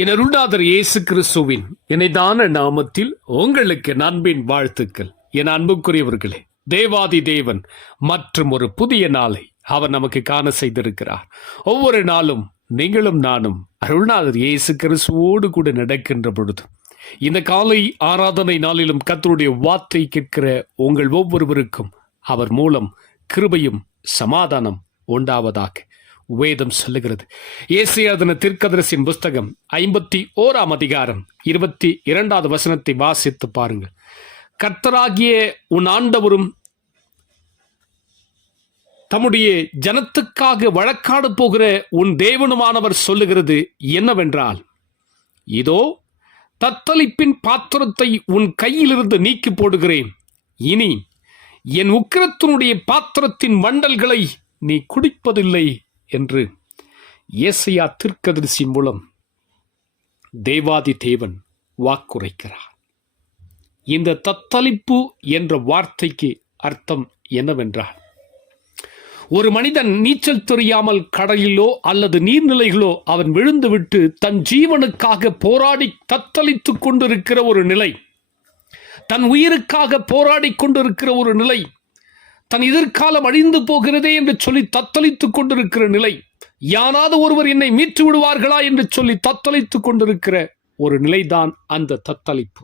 என அருள்நாதர் இயேசு கிறிஸ்துவின் இணைதான நாமத்தில் உங்களுக்கு நண்பின் வாழ்த்துக்கள். என் அன்புக்குரியவர்களே தேவாதி தேவன் மற்றும் ஒரு புதிய நாளை அவர் நமக்கு காண செய்திருக்கிறார். ஒவ்வொரு நாளும் நீங்களும் நானும் அருள்நாதர் இயேசு கிறிஸ்துவோடு கூட நடக்கின்ற பொழுது இந்த காலை ஆராதனை நாளிலும் கத்தருடைய வார்த்தை கேட்கிற உங்கள் ஒவ்வொருவருக்கும் அவர் மூலம் கிருபையும் சமாதானம் உண்டாவதாக வேதம் சொல்லுகிறது. ஏசியாதன திருக்கதரசின் புஸ்தகம் ஐம்பத்தி ஓராம் அதிகாரம் இருபத்தி இரண்டாவது வசனத்தை வாசித்து பாருங்கள். கர்த்தராகிய உன் ஆண்டவரும் தம்முடைய ஜனத்துக்காக வழக்காடு போகிற உன் தேவனுமானவர் சொல்லுகிறது என்னவென்றால் இதோ தத்தளிப்பின் பாத்திரத்தை உன் கையிலிருந்து நீக்கி போடுகிறேன். இனி என் உக்கிரத்தினுடைய பாத்திரத்தின் வண்டல்களை நீ குடிப்பதில்லை. என்று ஏசையா திருக்கதரிசி மூலம் தேவாதி தேவன் வாக்குரைக்கிறார். இந்த தத்தளிப்பு என்ற வார்த்தைக்கு அர்த்தம் என்னவென்றால் ஒரு மனிதன் நீச்சல் தெரியாமல் கடலிலோ அல்லது நீர்நிலைகளோ அவன் விழுந்துவிட்டு தன் ஜீவனுக்காக போராடி தத்தளித்துக் கொண்டிருக்கிற ஒரு நிலை தன் உயிருக்காக போராடி கொண்டிருக்கிற ஒரு நிலை தன் எதிர்காலம் அழிந்து போகிறதே என்று சொல்லி தத்தளித்துக் கொண்டிருக்கிற நிலை. யாராவது ஒருவர் என்னை மீட்டு விடுவார்களா என்று சொல்லி தத்தளித்துக் கொண்டிருக்கிற ஒரு நிலைதான் அந்த தத்தளிப்பு.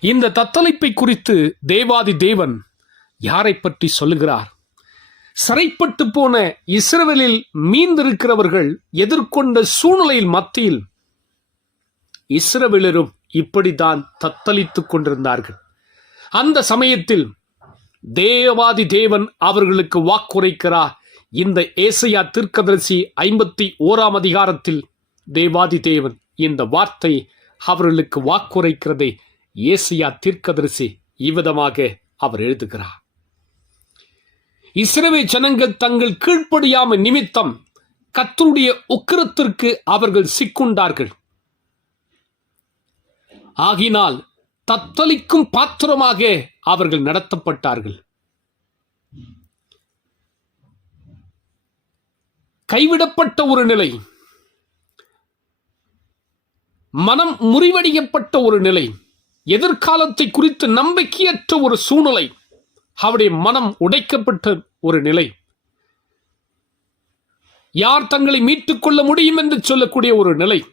இந்த தத்தளிப்பை குறித்து தேவாதி தேவன் யாரை பற்றி சொல்லுகிறார்? சிறைப்பட்டு போன இஸ்ரவேலில் மீந்திருக்கிறவர்கள் எதிர்கொண்ட சூழ்நிலையில் மத்தியில் இஸ்ரவேலரும் இப்படித்தான் தத்தளித்துக் கொண்டிருந்தார்கள். அந்த சமயத்தில் தேவாதி தேவன் அவர்களுக்கு வாக்குரைக்கிறார். இந்த ஏசையா தீர்க்கதரிசி ஐம்பத்தி ஓராம் அதிகாரத்தில் தேவாதி தேவன் இந்த வார்த்தை அவர்களுக்கு வாக்குரைக்கிறதை ஏசையா தீர்க்கதரிசி இவ்விதமாக அவர் எழுதுகிறார். இஸ்ரவே ஜனங்கள் தங்கள் கீழ்ப்படியாமை நிமித்தம் கத்தருடைய உக்கிரத்திற்கு அவர்கள் சிக்குண்டார்கள். ஆகினால் தத்தளிக்கும் பாத்திரமாக அவர்கள் நடத்தப்பட்டார்கள். கைவிடப்பட்ட ஒரு நிலை. மனம் முறிவடியப்பட்ட ஒரு நிலை. எதிர்காலத்தை குறித்து நம்பிக்கையற்ற ஒரு சூழ்நிலை. அவருடைய மனம் உடைக்கப்பட்ட ஒரு நிலை. யார் தங்களை மீட்டுக் கொள்ள முடியும் என்று சொல்லக்கூடிய ஒரு நிலை.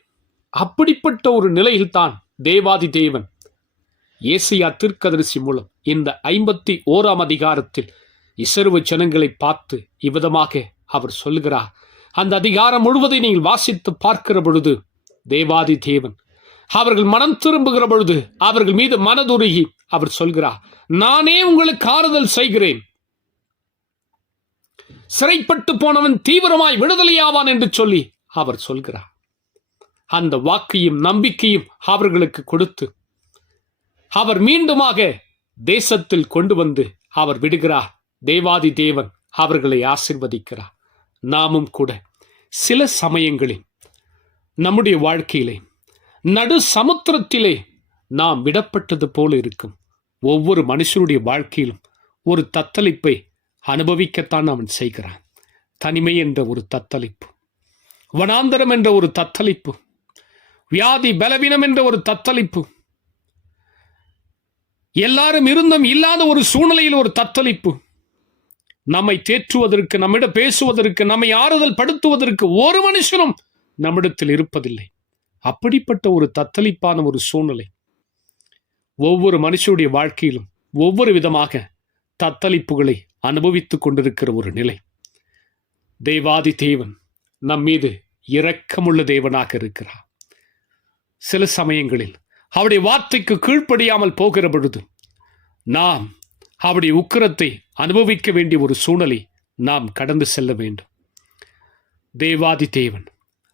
அப்படிப்பட்ட ஒரு நிலையில்தான் தேவாதி தேவன். ஏசியா தீர்க்கதரிசி மூலம் இந்த ஐம்பத்தி ஓராம் அதிகாரத்தில் இசர்வு ஜனங்களை பார்த்து இவ்விதமாக அவர் சொல்கிறார் அந்த அதிகாரம் முழுவதை நீங்கள் வாசித்து பார்க்கிற பொழுது தேவாதி தேவன் அவர்கள் மனம் திரும்புகிற பொழுது அவர்கள் மீது மனதுருகி அவர் சொல்கிறார் நானே உங்களுக்கு ஆறுதல் செய்கிறேன். சிறைப்பட்டு போனவன் தீவிரமாய் விடுதலையாவான் என்று சொல்லி அவர் சொல்கிறார். அந்த வாக்கையும் நம்பிக்கையும் அவர்களுக்கு கொடுத்து அவர் மீண்டுமாக தேசத்தில் கொண்டு வந்து அவர் விடுகிறார். தேவாதி தேவன் அவர்களை ஆசிர்வதிக்கிறார். நாமும் கூட சில சமயங்களில் நம்முடைய வாழ்க்கையிலே நடு சமுத்திரத்திலே நாம் விடப்பட்டது போல இருக்கும். ஒவ்வொரு மனுஷனுடைய வாழ்க்கையிலும் ஒரு தத்தளிப்பை அனுபவிக்கத்தான் அவன் செய்கிறான். தனிமை என்ற ஒரு தத்தளிப்பு வனாந்தரம் என்ற ஒரு தத்தளிப்பு வியாதி பலவீனம் என்ற ஒரு தத்தளிப்பு எல்லாரும் இருந்தும் இல்லாத ஒரு சூழ்நிலையில் ஒரு தத்தளிப்பு. நம்மை தேற்றுவதற்கு நம்மிடம் பேசுவதற்கு நம்மை ஆறுதல் படுத்துவதற்கு ஒரு மனுஷனும் நம்மிடத்தில் இருப்பதில்லை. அப்படிப்பட்ட ஒரு தத்தளிப்பான ஒரு சூழ்நிலை. ஒவ்வொரு மனுஷனுடைய வாழ்க்கையிலும் ஒவ்வொரு விதமாக தத்தளிப்புகளை அனுபவித்துக் கொண்டிருக்கிற ஒரு நிலை. தெய்வாதி தேவன் நம் மீது இரக்கமுள்ள தேவனாக இருக்கிறார். சில சமயங்களில் அவருடைய வார்த்தைக்கு கீழ்ப்படியாமல் போகிற பொழுது நாம் அவருடைய உக்கிரத்தை அனுபவிக்க வேண்டிய ஒரு சூழலை நாம் கடந்து செல்ல வேண்டும். தேவாதி தேவன்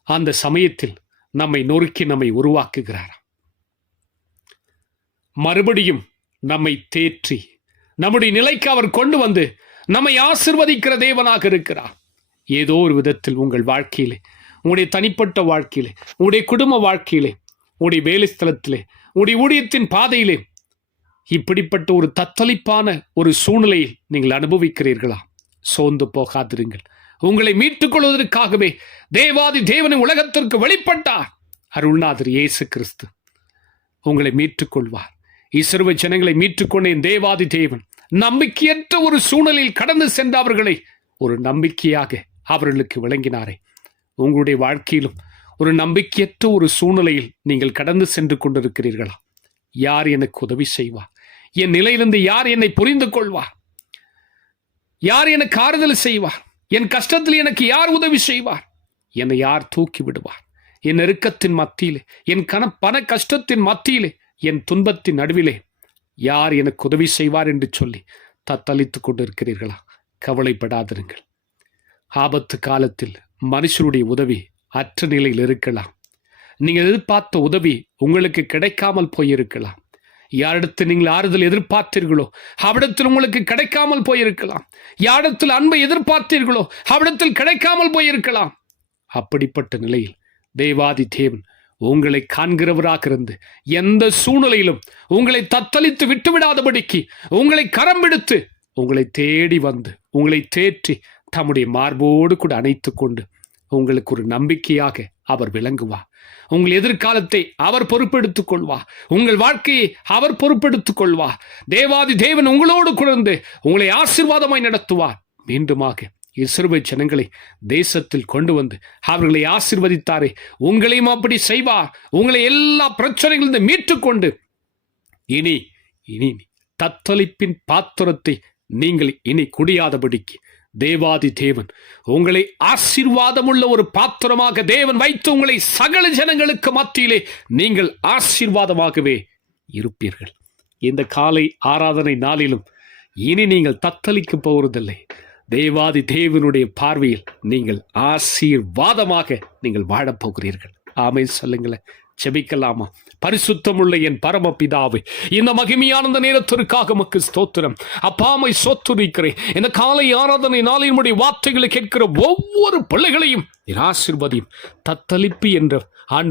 அந்த சமயத்தில் நம்மை நொறுக்கி நம்மை உருவாக்குகிறார். மறுபடியும் நம்மை தேற்றி நம்முடைய நிலைக்கு அவர் கொண்டு வந்து நம்மை ஆசிர்வதிக்கிற தேவனாக இருக்கிறார். ஏதோ ஒரு விதத்தில் உங்கள் வாழ்க்கையிலே உங்களுடைய தனிப்பட்ட வாழ்க்கையிலே உங்களுடைய குடும்ப வாழ்க்கையிலே உடைய வேலை ஸ்தலத்திலே உங்களுடைய ஊழியத்தின் பாதையிலே. இப்படிப்பட்ட ஒரு தத்தளிப்பான ஒரு சூழ்நிலையை நீங்கள் அனுபவிக்கிறீர்களா? சோர்ந்து போகாதிருங்கள். உங்களை மீட்டுக் கொள்வதற்காகவே தேவாதி தேவனை உலகத்திற்கு வெளிப்பட்டார். அருள்நாதர் இயேசு கிறிஸ்து. உங்களை மீட்டுக் கொள்வார். இசர்வ ஜனங்களை மீட்டுக்கொண்டேன் தேவாதி தேவன் நம்பிக்கையற்ற ஒரு சூழலில் கடந்து சென்ற அவர்களை ஒரு நம்பிக்கையாக அவர்களுக்கு விளங்கினாரே. உங்களுடைய வாழ்க்கையிலும் ஒரு நம்பிக்கையற்ற ஒரு சூழ்நிலையில் நீங்கள் கடந்து சென்று கொண்டிருக்கிறீர்களா? யார் எனக்கு உதவி செய்வார் என் நிலையிலிருந்து யார் என்னை புரிந்து கொள்வார் யார் எனக்கு ஆறுதல் செய்வார் என் கஷ்டத்தில் எனக்கு யார் உதவி செய்வார் என்னை யார் தூக்கி விடுவார் என் நெருக்கத்தின் மத்தியிலே என் கன பண கஷ்டத்தின் மத்தியிலே என் துன்பத்தின் நடுவிலே யார் எனக்கு உதவி செய்வார் என்று சொல்லி தத்தளித்துக் கொண்டிருக்கிறீர்களா? கவலைப்படாதிருங்கள். ஆபத்து காலத்தில் மனுஷருடைய உதவி அற்ற நிலையில் இருக்கலாம். நீங்கள் எதிர்பார்த்த உதவி உங்களுக்கு கிடைக்காமல் போயிருக்கலாம். யாரிடத்தில் நீங்கள் ஆறுதல் எதிர்பார்த்தீர்களோ அவ்விடத்தில் உங்களுக்கு கிடைக்காமல் போயிருக்கலாம். யாரிடத்தில் அன்பை எதிர்பார்த்தீர்களோ அவ்விடத்தில் கிடைக்காமல் போயிருக்கலாம். அப்படிப்பட்ட நிலையில் தேவாதி தேவன் உங்களை காண்கிறவராக இருந்து எந்த சூழ்நிலையிலும் உங்களை தத்தளித்து விட்டுவிடாதபடிக்கு உங்களை கரம் பிடித்து உங்களை தேடி வந்து உங்களை தேற்றி தம்முடைய மார்போடு கூட அணைத்து கொண்டு உங்களுக்கு ஒரு நம்பிக்கையாக அவர் விளங்குவார் உங்கள் எதிர்காலத்தை அவர் பொறுப்பெடுத்துக் கொள்வா. உங்கள் வாழ்க்கையை அவர் பொறுப்பெடுத்துக் கொள்வா. தேவாதி தேவன் உங்களோடு குழந்து உங்களை ஆசீர்வாதமாய் நடத்துவார். மீண்டுமாக இஸ்ரவேல் ஜனங்களை தேசத்தில் கொண்டு வந்து அவர்களை ஆசிர்வதித்தாரே. உங்களையும் அப்படி செய்வார். உங்களை எல்லா பிரச்சனைகளிலிருந்து மீட்டுக்கொண்டு இனி இனி தத்தளிப்பின் பாத்திரத்தை நீங்கள் இனி குடியாதபடிக்கு தேவாதி தேவன். உங்களை ஆசீர்வாதமுள்ள ஒரு பாத்திரமாக தேவன் வைத்து உங்களை சகல ஜனங்களுக்கு மத்தியிலே நீங்கள் ஆசீர்வாதமாகவே இருப்பீர்கள். இந்த காலை ஆராதனை நாளிலும் இனி நீங்கள் தத்தளிக்க போவதில்லை. தேவாதி தேவனுடைய பார்வையில் நீங்கள் ஆசீர்வாதமாக நீங்கள் வாழப் போகிறீர்கள். ஆமை சொல்லுங்களேன். செபிக்கலாமா? பரிசுத்தமுள்ள என் பரமபிதாவை இந்த மகிமையான நேரத்திற்காக உமக்கு ஸ்தோத்திரம். அப்பாமை சோத்துரிக்கிறேன் இந்த காலை ஆராதனை நாளினுடைய வார்த்தைகளை கேட்கிற ஒவ்வொரு பிள்ளைகளையும் என் ஆசிர்வதியும் தத்தளிப்பு என்ற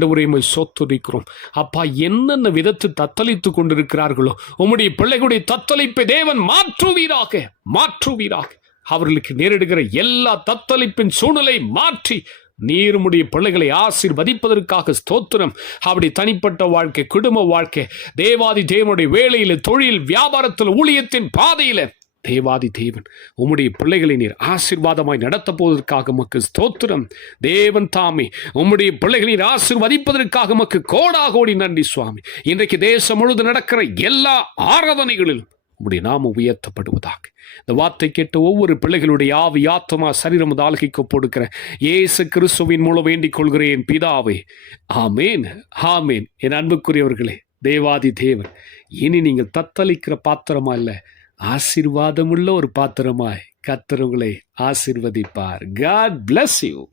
உரைமை சொத்துரிக்கிறோம். அப்பா என்னென்ன விதத்து தத்தளித்து கொண்டிருக்கிறார்களோ உம்முடைய பிள்ளைகளுடைய தத்தளிப்பை தேவன் மாற்றுவீராக மாற்றுவீராக. அவர்களுக்கு நேரிடுகிற எல்லா தத்தளிப்பின் சூழ்நிலை மாற்றி நீருமுடைய பிள்ளைகளை ஆசீர்வதிப்பதற்காக ஸ்தோத்திரம். அப்படி தனிப்பட்ட வாழ்க்கை குடும்ப வாழ்க்கை. தேவாதி தேவனுடைய வேலையில் தொழில் வியாபாரத்தில் ஊழியத்தின் பாதையில். தேவாதி தேவன் உம்முடைய பிள்ளைகளை நீர் ஆசீர்வாதமாய் நடத்த போவதற்காக மக்கு ஸ்தோத்திரம். தேவன் தாமே உம்முடைய பிள்ளைகளை நீர் ஆசிர்வதிப்பதற்காக மக்கு கோடா கோடி நன்றி சுவாமி. இன்றைக்கு தேசம் முழுது நடக்கிற எல்லா ஆராதனைகளிலும் உம்முடைய நாம உயர்த்தப்படுவதாக. இந்த வார்த்தை கேட்ட ஒவ்வொரு பிள்ளைகளுடைய ஆவி ஆத்மா சரீரம் தாழ்கைக்கு போடுக்கிற ஏசு கிறிஸ்துவின் மூலம் வேண்டிக் கொள்கிறேன் பிதாவே. ஆமேன் ஆமேன். என் அன்புக்குரியவர்களே தேவாதி தேவன் இனி நீங்கள் தத்தளிக்கிற பாத்திரமா இல்லை ஆசீர்வாதமுள்ள ஒரு பாத்திரமாய் கர்த்தர் உங்களை ஆசீர்வதிப்பார். God bless you